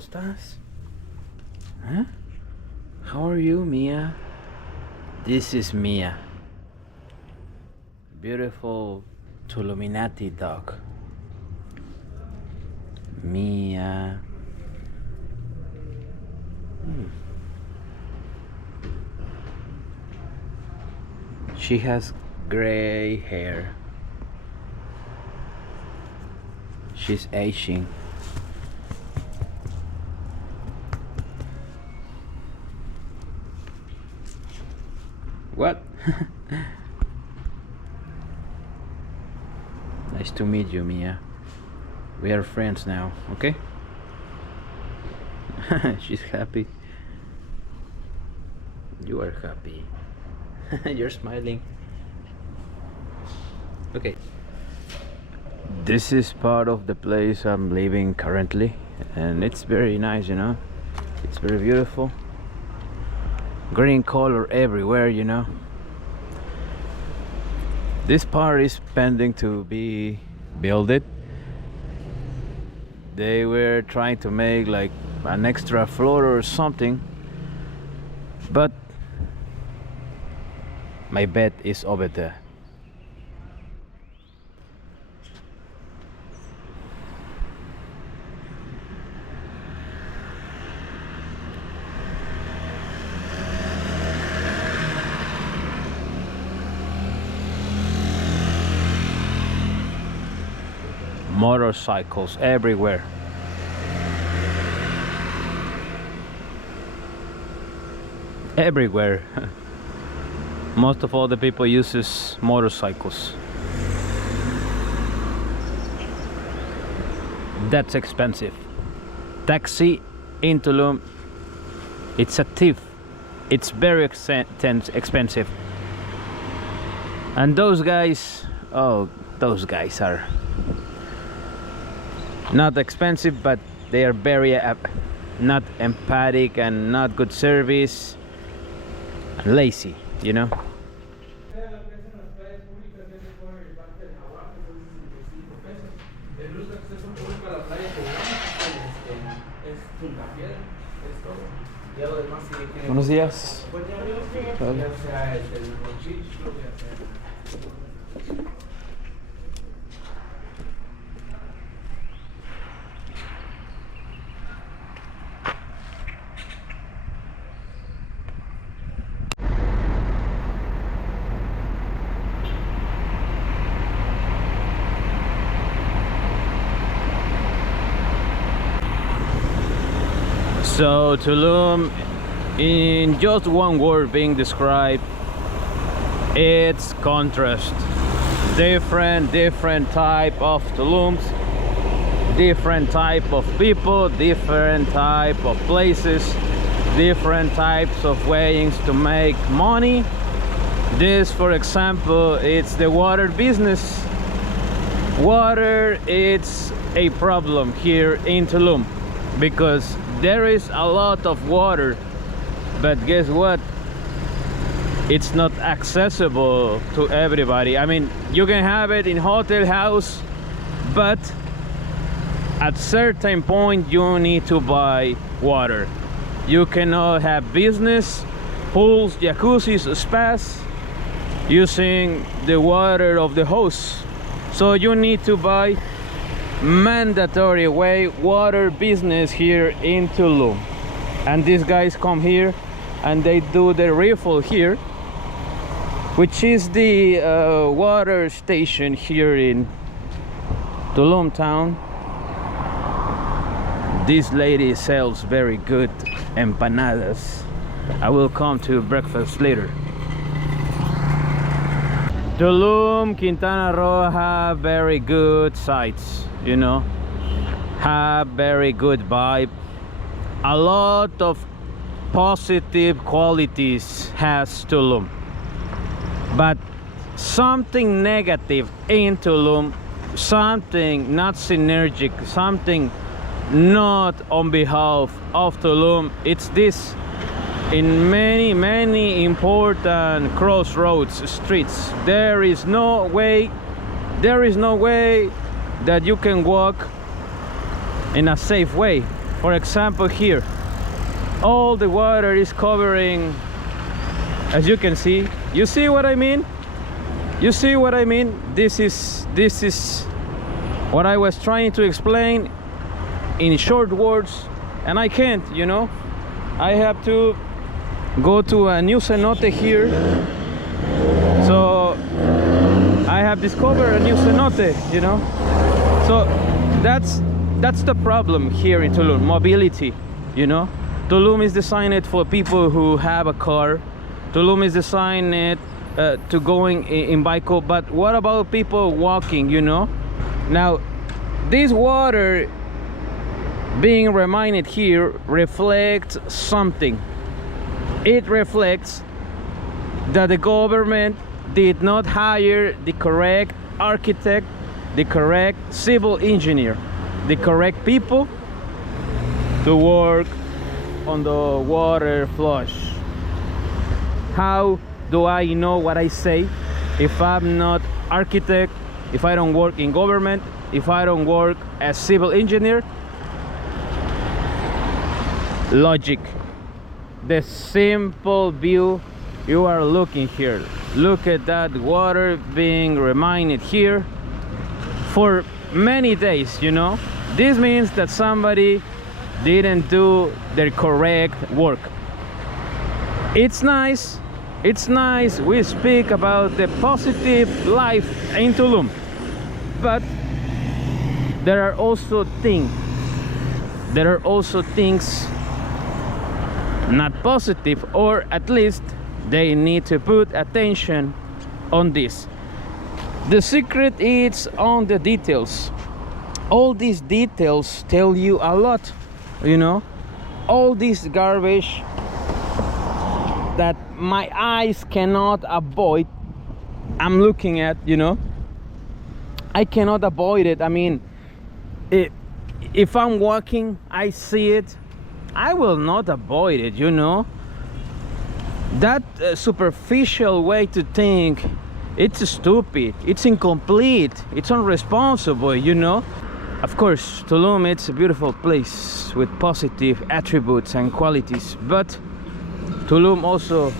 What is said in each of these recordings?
estás? Huh? How are you, Mia? This is Mia. Beautiful Tuluminati dog. Mia. She has gray hair. She's aging. What? Nice to meet you, Mia. We are friends now, okay? She's happy. You are happy. You're smiling. Okay. This is part of the place I'm living currently, and it's very nice, you know. It's very beautiful. Green color everywhere, you know. This part is pending to be built. They were trying to make like an extra floor or something, but my bed is over there. Motorcycles everywhere. Everywhere. Most of all the people uses motorcycles. That's expensive. Taxi in Tulum, it's a thief. It's very expensive. And those guys, oh, those guys are not expensive, but they are very not empathic and not good service, and lazy, you know. Buenos días. So Tulum, in just one word being described, it's contrast. Different type of Tulums, different type of people, different type of places, different types of ways to make money. This, for example, it's the water business. Water, it's a problem here in Tulum because there is a lot of water, but guess what? It's not accessible to everybody. I mean, you can have it in hotel house, but at certain point you need to buy water. You cannot have business, pools, jacuzzis, spas using the water of the host. So you need to buy mandatory way water business here in Tulum. And these guys come here and they do the refill here, which is the water station here in Tulum town. This lady sells very good empanadas. I will come to breakfast later. Tulum, Quintana Roo have very good sights, you know, have very good vibe. A lot of positive qualities has Tulum, but something negative in Tulum, something not synergic, something not on behalf of Tulum. It's this: in many important crossroads streets, there is no way that you can walk in a safe way. For example, here all the water is covering, as you can see. You see what I mean? You see what I mean? This is what I was trying to explain in short words, and I can't, you know. I have to go to a new cenote here. So I have discovered a new cenote, you know. So that's the problem here in Tulum, mobility, you know. Tulum is designed for people who have a car. Tulum is designed to going in bike, but what about people walking, you know? Now this water being reminded here reflects something. It reflects that the government did not hire the correct architect, the correct civil engineer, the correct people to work on the water flush. How do I know what I say if I'm not architect, if I don't work in government, if I don't work as civil engineer? Logic. The simple view you are looking here. Look at that water being reminded here for many days, you know. This means that somebody didn't do their correct work. It's nice we speak about the positive life in Tulum, but there are also things not positive, or at least they need to put attention on this. The secret is on the details. All these details tell you a lot, you know. All this garbage that my eyes cannot avoid, I'm looking at, you know. I cannot avoid it. I mean, if I'm walking, I see it, I will not avoid it, you know. That superficial way to think, it's stupid, it's incomplete, it's irresponsible, you know. Of course, Tulum, it's a beautiful place with positive attributes and qualities, but Tulum also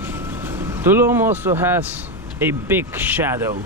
has a big shadow.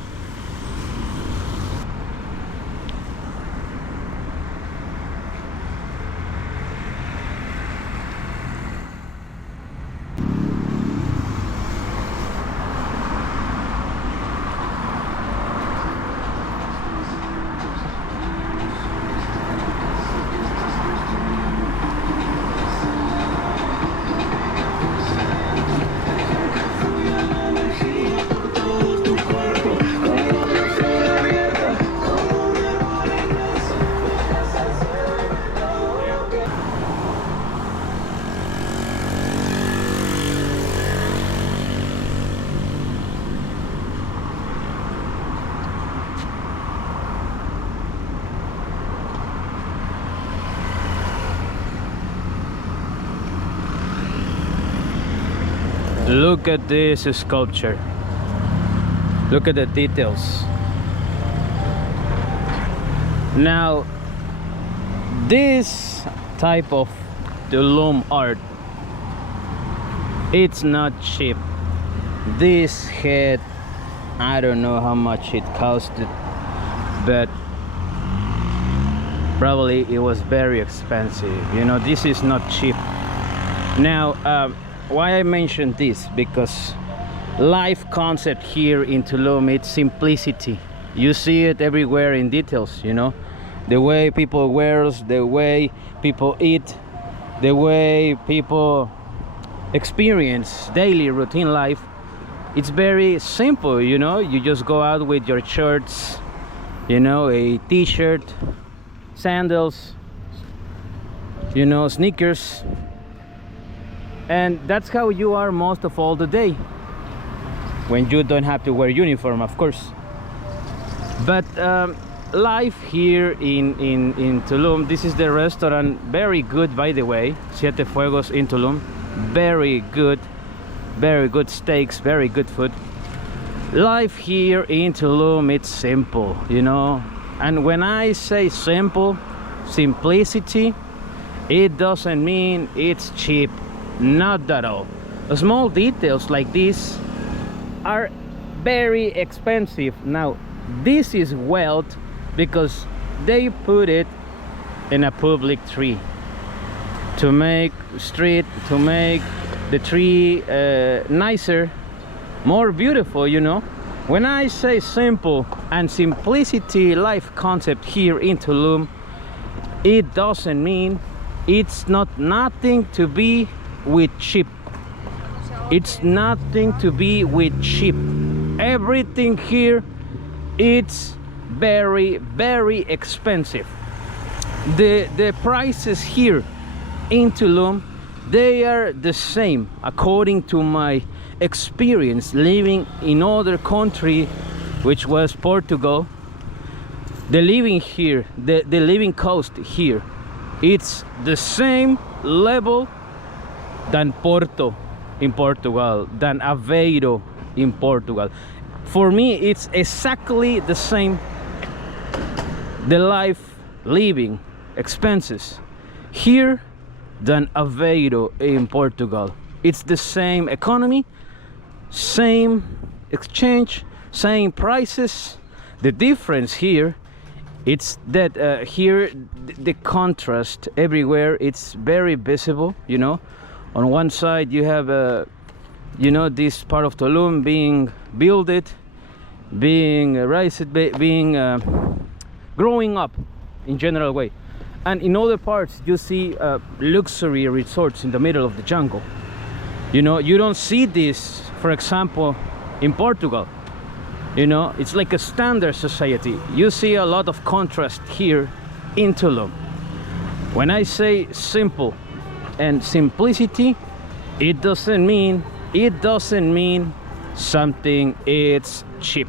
Look at this sculpture. Look at the details. Now, this type of Tulum art, it's not cheap. This head, I don't know how much it costed, but probably it was very expensive. You know, this is not cheap. Now, why I mentioned this, because life concept here in Tulum, it's simplicity. You see it everywhere in details, you know, the way people wear, the way people eat, the way people experience daily routine life. It's very simple, you know. You just go out with your shirts, you know, a t-shirt, sandals, you know, sneakers, and that's how you are most of all the day, when you don't have to wear uniform, of course. But life here in Tulum, this is the restaurant, very good, by the way, Siete Fuegos in Tulum. Very good steaks, very good food. Life here in Tulum, it's simple, you know. And when I say simple, simplicity, it doesn't mean it's cheap. Not at all. Small details like this are very expensive. Now, this is wealth because they put it in a public tree to make to make the tree nicer, more beautiful, you know. When I say simple and simplicity life concept here in Tulum, it doesn't mean it's not nothing to be with cheap. It's nothing to be with cheap. Everything here, it's very, very expensive. The prices here in Tulum, they are the same according to my experience living in other country, which was Portugal. The living here, the living cost here, it's the same level than Porto in Portugal, than Aveiro in Portugal. For me, it's exactly the same. The life living expenses here than Aveiro in Portugal. It's the same economy, same exchange, same prices. The difference here, it's that here the contrast everywhere, it's very visible, you know. On one side you have you know, this part of Tulum being built, being raised, being growing up in general way, and in other parts you see luxury resorts in the middle of the jungle. You know, you don't see this, for example, in Portugal. You know, it's like a standard society. You see a lot of contrast here in Tulum. When I say simple and simplicity, it doesn't mean something it's cheap.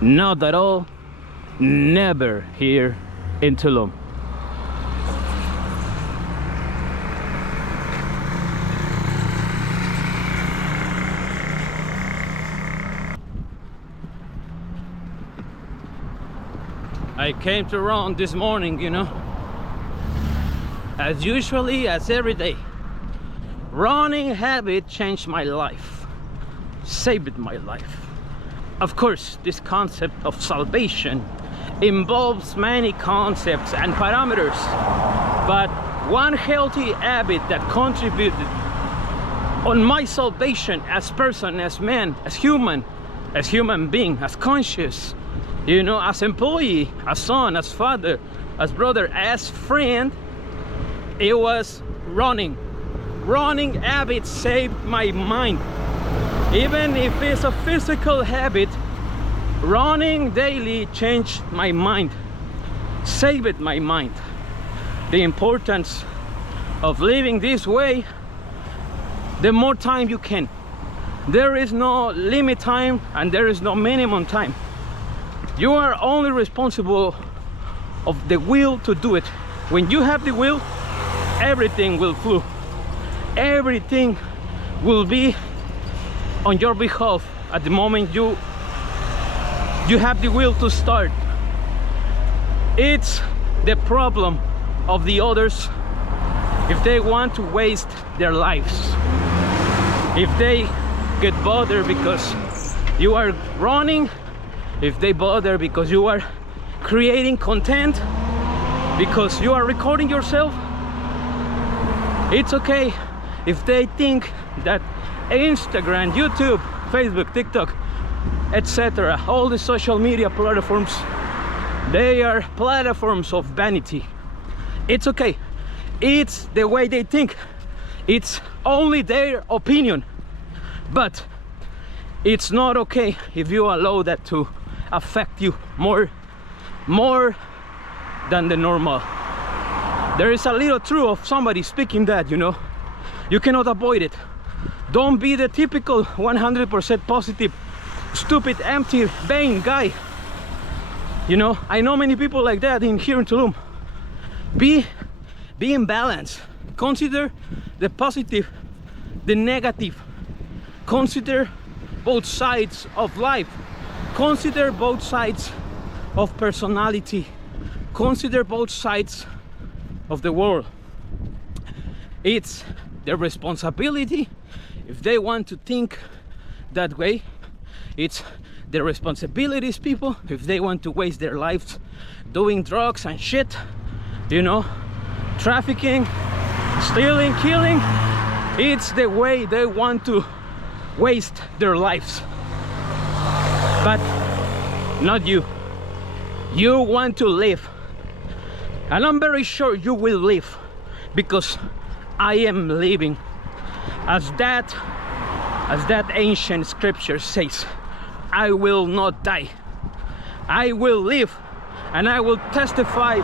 Not at all. Never here in Tulum. I came to run this morning, you know, as usually, as every day. Running habit changed my life, saved my life. Of course, this concept of salvation involves many concepts and parameters, but one healthy habit that contributed on my salvation as person, as man, as human being, as conscious, you know, as employee, as son, as father, as brother, as friend, it was running. Running habit saved my mind. Even if it's a physical habit, running daily changed my mind, saved my mind. The importance of living this way, the more time you can. There is no limit time and there is no minimum time. You are only responsible of the will to do it. When you have the will, everything will flow. Everything will be on your behalf at the moment you have the will to start. It's the problem of the others if they want to waste their lives, if they get bothered because you are running, if they bother because you are creating content, because you are recording yourself. It's okay if they think that Instagram, YouTube, Facebook, TikTok, etc., all the social media platforms, they are platforms of vanity. It's okay. It's the way they think. It's only their opinion. But it's not okay if you allow that to affect you more than the normal. There is a little truth of somebody speaking that, you know. You cannot avoid it. Don't be the typical 100% positive, stupid, empty, vain guy. You know, I know many people like that here in Tulum. Be in balance. Consider the positive, the negative. Consider both sides of life. Consider both sides of personality. Consider both sides of the world. It's their responsibility. If they want to think that way, it's their responsibilities, people. If they want to waste their lives doing drugs and shit, you know, trafficking, stealing, killing, it's the way they want to waste their lives. But not you. You want to live, and I'm very sure you will live, because I am living, as that ancient scripture says. I will not die. I will live, and I will testify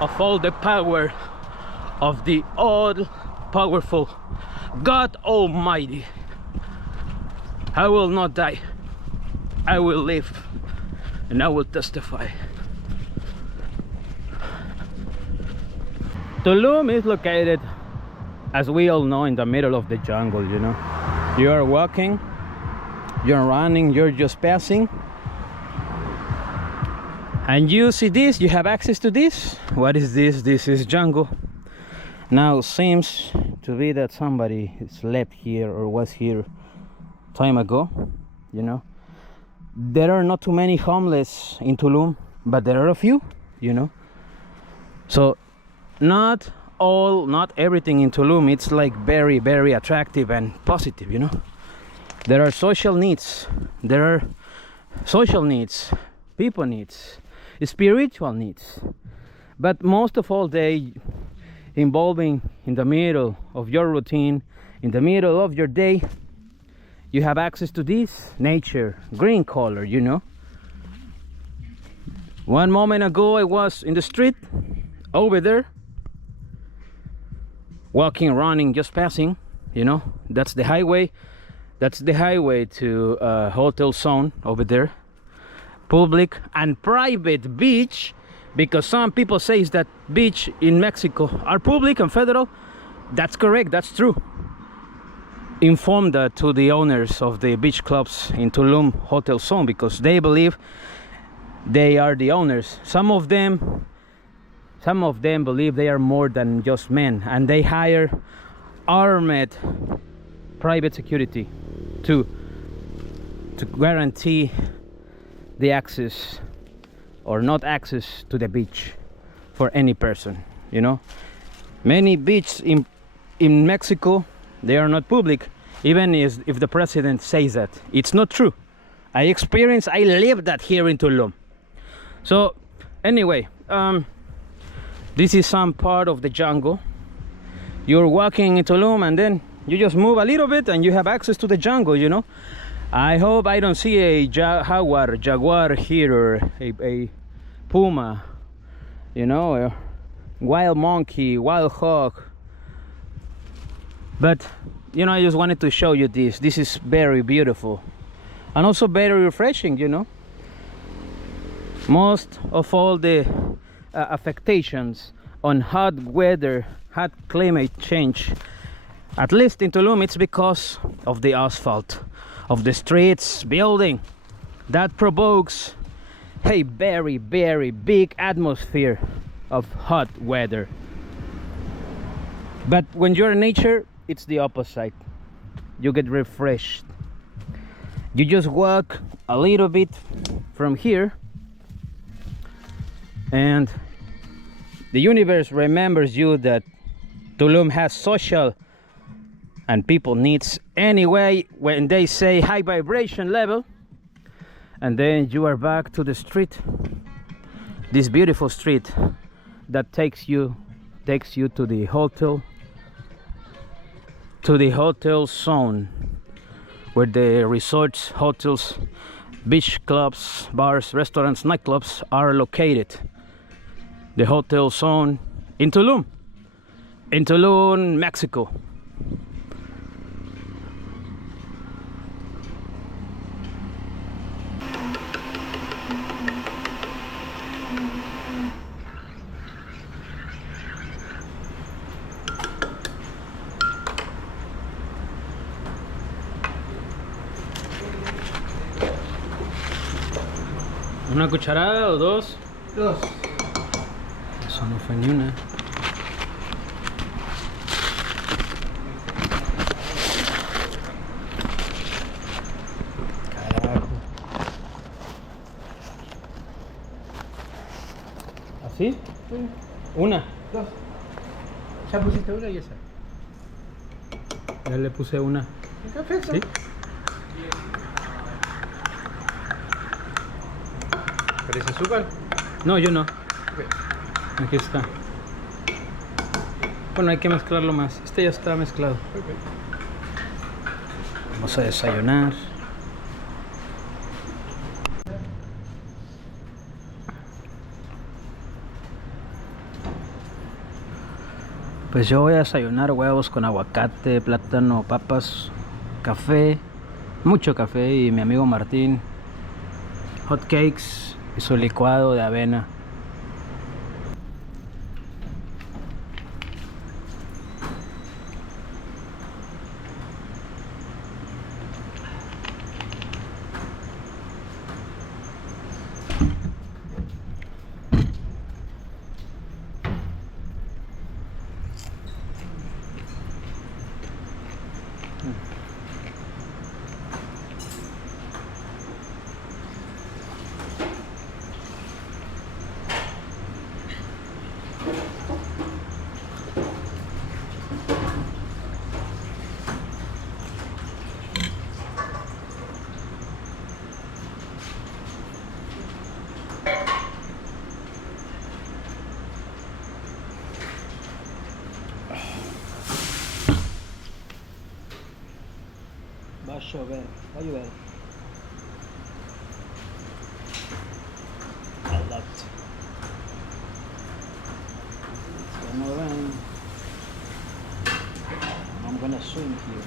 of all the power of the all-powerful God Almighty. I will not die. I will live, and I will testify. Tulum is located, as we all know, in the middle of the jungle, you know. You are walking, you're running, you're just passing, and you see this, you have access to this. What is this? This is jungle. Now seems to be that somebody slept here or was here time ago, you know. There are not too many homeless in Tulum, but there are a few, you know. So not everything in Tulum it's like very, very attractive and positive, you know. There are social needs, people needs, spiritual needs, but most of all they involving in the middle of your routine, in the middle of your day. You have access to this nature, green color, you know. One moment ago I was in the street over there, walking, running, just passing, you know. That's the highway to hotel zone over there, public and private beach, because some people say that beach in Mexico are public and federal. That's correct, that's true. Inform that to the owners of the beach clubs in Tulum hotel zone, because they believe they are the owners. Some of them believe they are more than just men, and they hire armed private security to guarantee the access or not access to the beach for any person, you know. Many beaches in Mexico, they are not public, even if the president says that. It's not true. I live that here in Tulum. So anyway, this is some part of the jungle. You're walking in Tulum and then you just move a little bit and you have access to the jungle, you know. I hope I don't see a jaguar here, or a puma, you know, a wild monkey, wild hog. But you know, I just wanted to show you this. This is very beautiful and also very refreshing, you know. Most of all the affectations on hot weather, hot climate change, at least in Tulum, it's because of the asphalt of the streets building that provokes a very, very big atmosphere of hot weather. But when you're in nature, it's the opposite. You get refreshed. You just walk a little bit from here and the universe remembers you that Tulum has social and people needs anyway when they say high vibration level, and then you are back to the street, this beautiful street that takes you to the hotel zone, where the resorts, hotels, beach clubs, bars, restaurants, nightclubs are located. The hotel zone in Tulum, Mexico. ¿Una cucharada o dos? Dos. Eso no fue ni una. ¿Sí? Sí. Una. Dos. Ya pusiste una y esa. Ya le puse una. Perfecto. ¿Sí? ¿Querés azúcar? No, yo no. Ok. Aquí está. Bueno, hay que mezclarlo más. Este ya está mezclado. Ok. Vamos a desayunar. Pues yo voy a desayunar huevos con aguacate, plátano, papas, café, mucho café y mi amigo Martín, hot cakes y su licuado de avena. Va a llover, va a llover. A lot. It's gonna rain. I'm gonna swim here.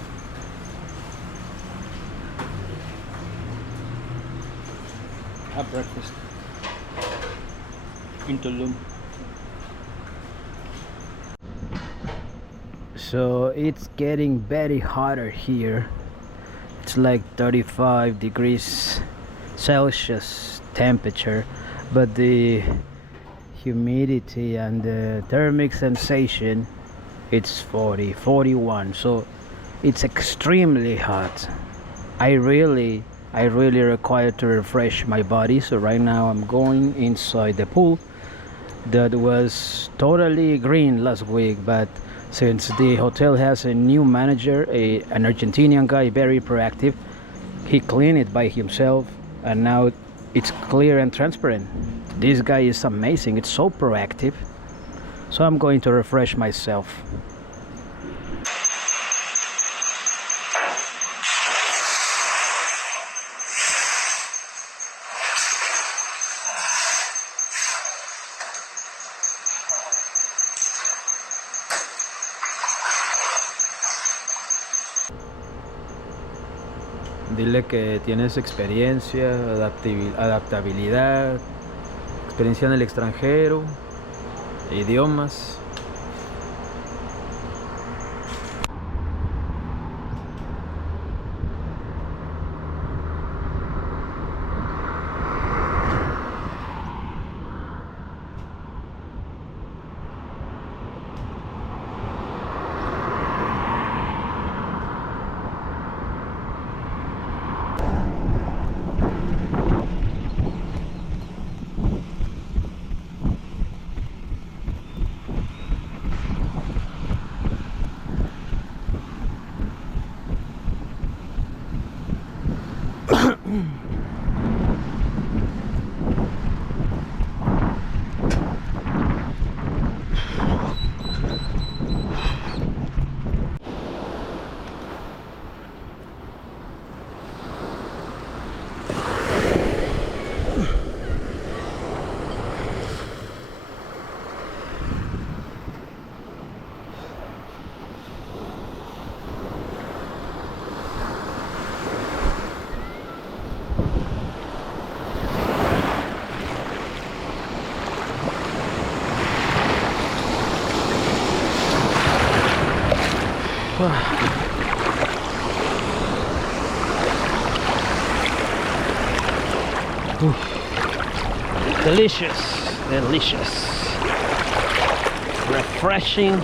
Have breakfast in Tulum. So it's getting very hotter here. It's like 35 degrees Celsius temperature, but the humidity and the thermic sensation, it's 40, 41. So it's extremely hot. I really require to refresh my body. So right now I'm going inside the pool that was totally green last week, but since the hotel has a new manager, an Argentinian guy, very proactive, he cleaned it by himself and now it's clear and transparent. This guy is amazing. It's so proactive. So I'm going to refresh myself. Dile que tienes experiencia, adaptabilidad, experiencia en el extranjero, idiomas. Delicious, delicious, refreshing,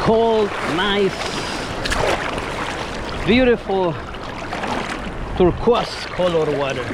cold, nice, beautiful turquoise color water.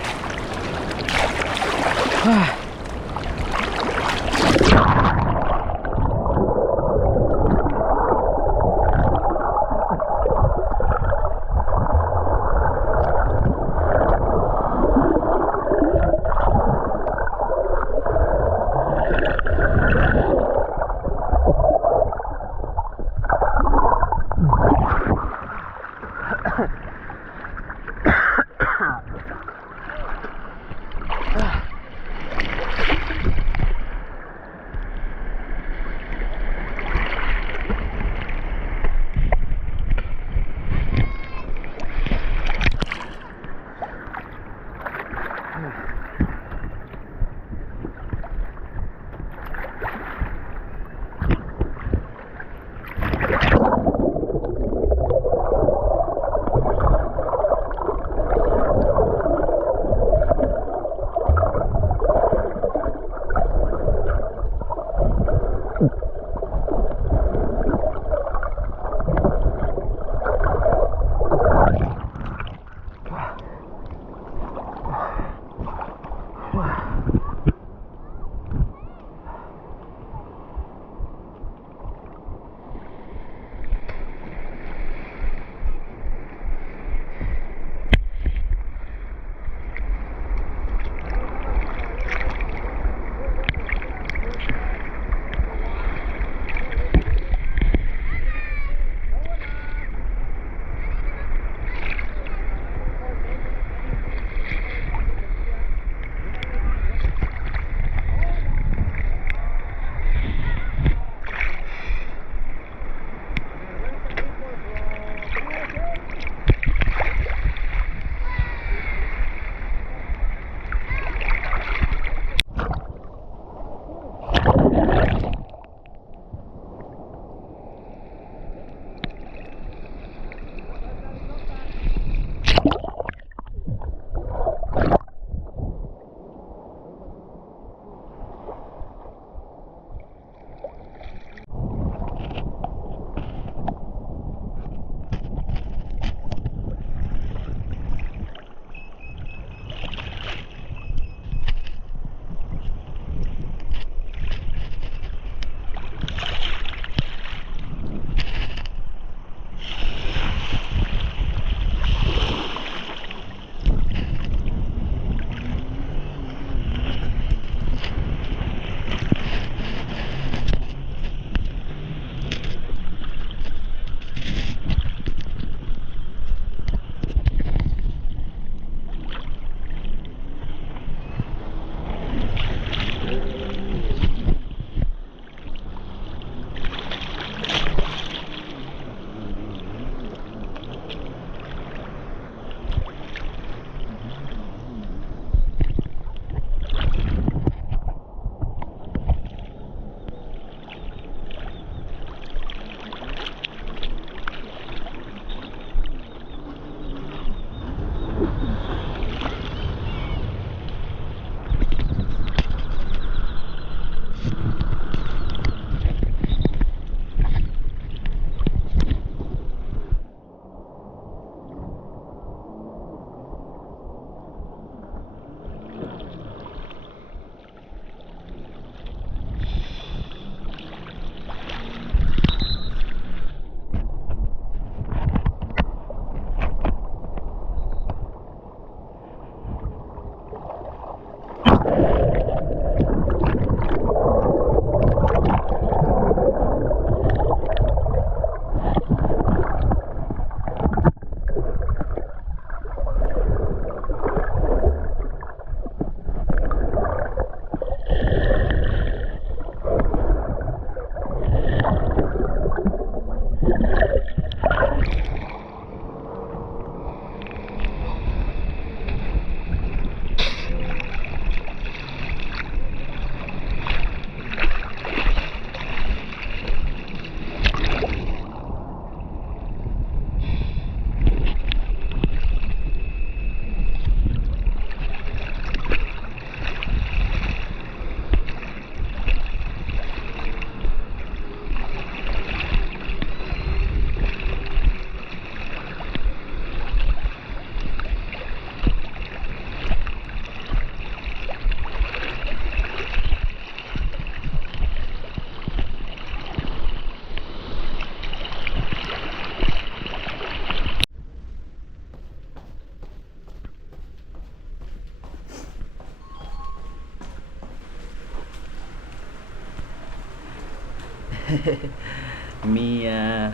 Mía,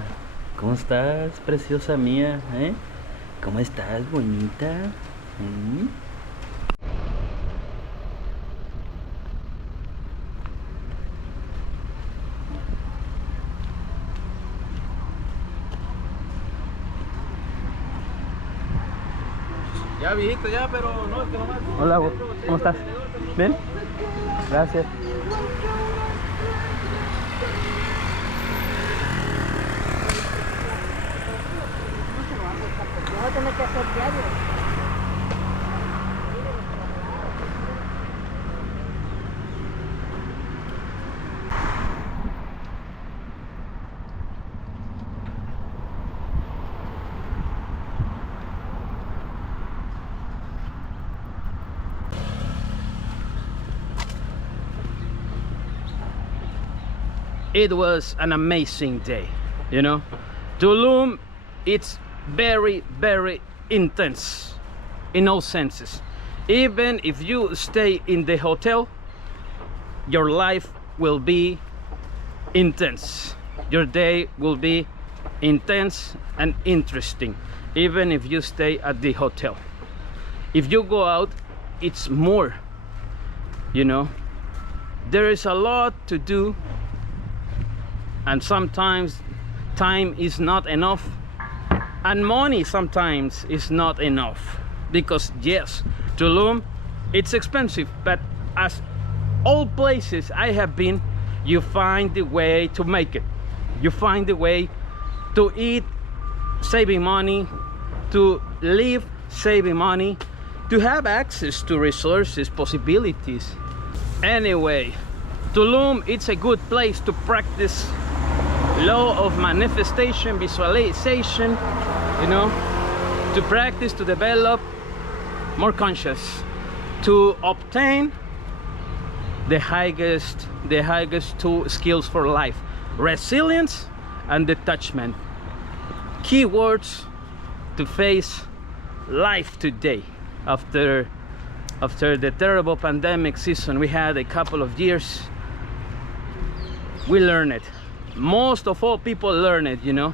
¿cómo estás, preciosa mía? ¿Eh? ¿Cómo estás, bonita? ¿Mm? Ya viejito, ya, pero no, es que nomás. Hola, ¿cómo estás? ¿Bien? Gracias. Voy a tener que hacer diario. It was an amazing day, you know. Tulum, it's very, very intense in all senses. Even if you stay in the hotel, your life will be intense. Your day will be intense and interesting, even if you stay at the hotel. If you go out, it's more, you know. There is a lot to do, and sometimes time is not enough, and money sometimes is not enough, because yes, Tulum, it's expensive, but as all places I have been, you find the way to make it. You find the way to eat saving money, to live saving money, to have access to resources, possibilities. Anyway, Tulum, it's a good place to practice law of manifestation, visualization, you know, to practice, to develop more conscious, to obtain the highest two skills for life: resilience and detachment. Keywords to face life today after the terrible pandemic season we had a couple of years. We learn it. Most of all, people learn it, you know,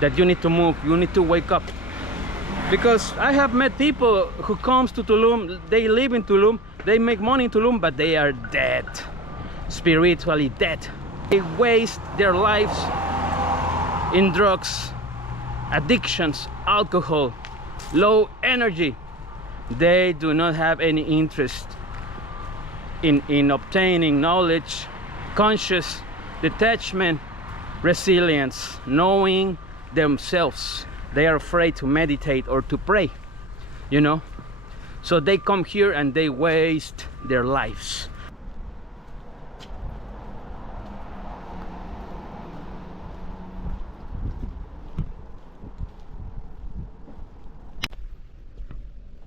that you need to move, you need to wake up. Because I have met people who comes to Tulum, they live in Tulum, they make money in Tulum, but they are dead, spiritually dead. They waste their lives in drugs, addictions, alcohol, low energy. They do not have any interest in obtaining knowledge, conscious detachment, resilience, knowing themselves. They are afraid to meditate or to pray, you know, so they come here and they waste their lives.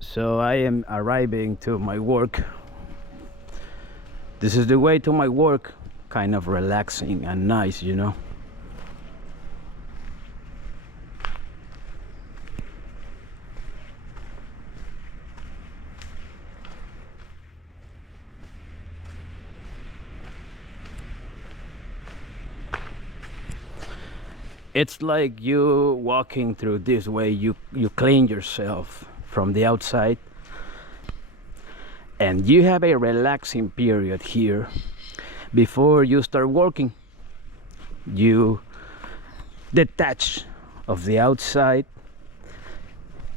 So I am arriving to my work. This is the way to my work, kind of relaxing and nice, you know. It's like you walking through this way, you clean yourself from the outside, and you have a relaxing period here before you start working. You detach of the outside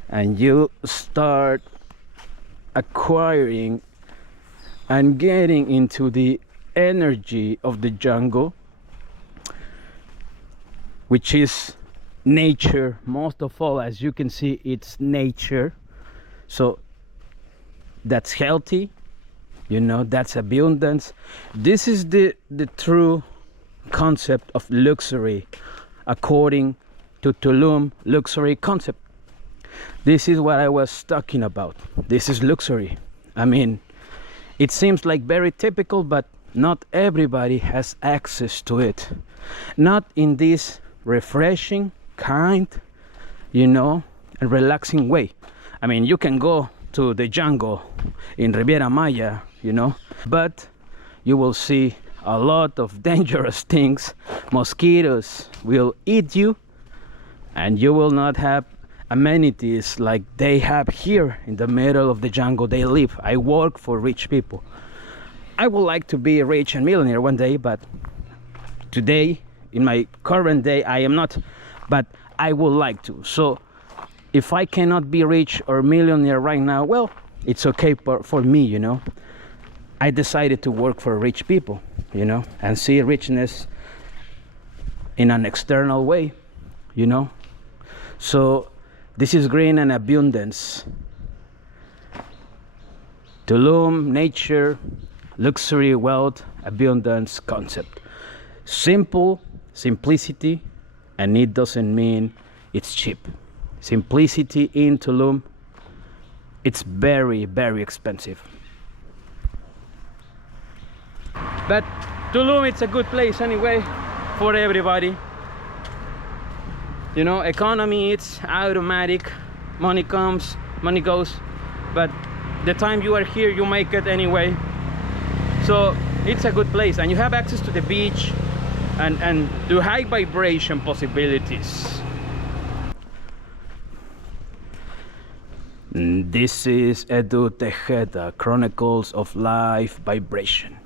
and you start acquiring and getting into the energy of the jungle, which is nature. Most of all, as you can see, it's nature. So that's healthy, you know, that's abundance. This is the true concept of luxury according to Tulum luxury concept. This is what I was talking about. This is luxury. I mean, it seems like very typical, but not everybody has access to it. Not in this refreshing, kind, you know, and relaxing way. I mean, you can go to the jungle in Riviera Maya, you know, but you will see a lot of dangerous things. Mosquitoes will eat you, and you will not have amenities like they have here in the middle of the jungle they live. I work for rich people. I would like to be rich and millionaire one day, but today, in my current day, I am not, but I would like to. So if I cannot be rich or millionaire right now, well, it's okay for me, you know. I decided to work for rich people, you know, and see richness in an external way, you know. So this is green and abundance. Tulum, nature, luxury, wealth, abundance concept. Simple, simplicity, and it doesn't mean it's cheap. Simplicity in Tulum, it's very, very expensive. But Tulum, it's a good place anyway for everybody. You know, economy, it's automatic. Money comes, money goes. But the time you are here, you make it anyway. So it's a good place, and you have access to the beach and to high vibration possibilities. This is Edu Tejeda, Chronicles of Life Vibration.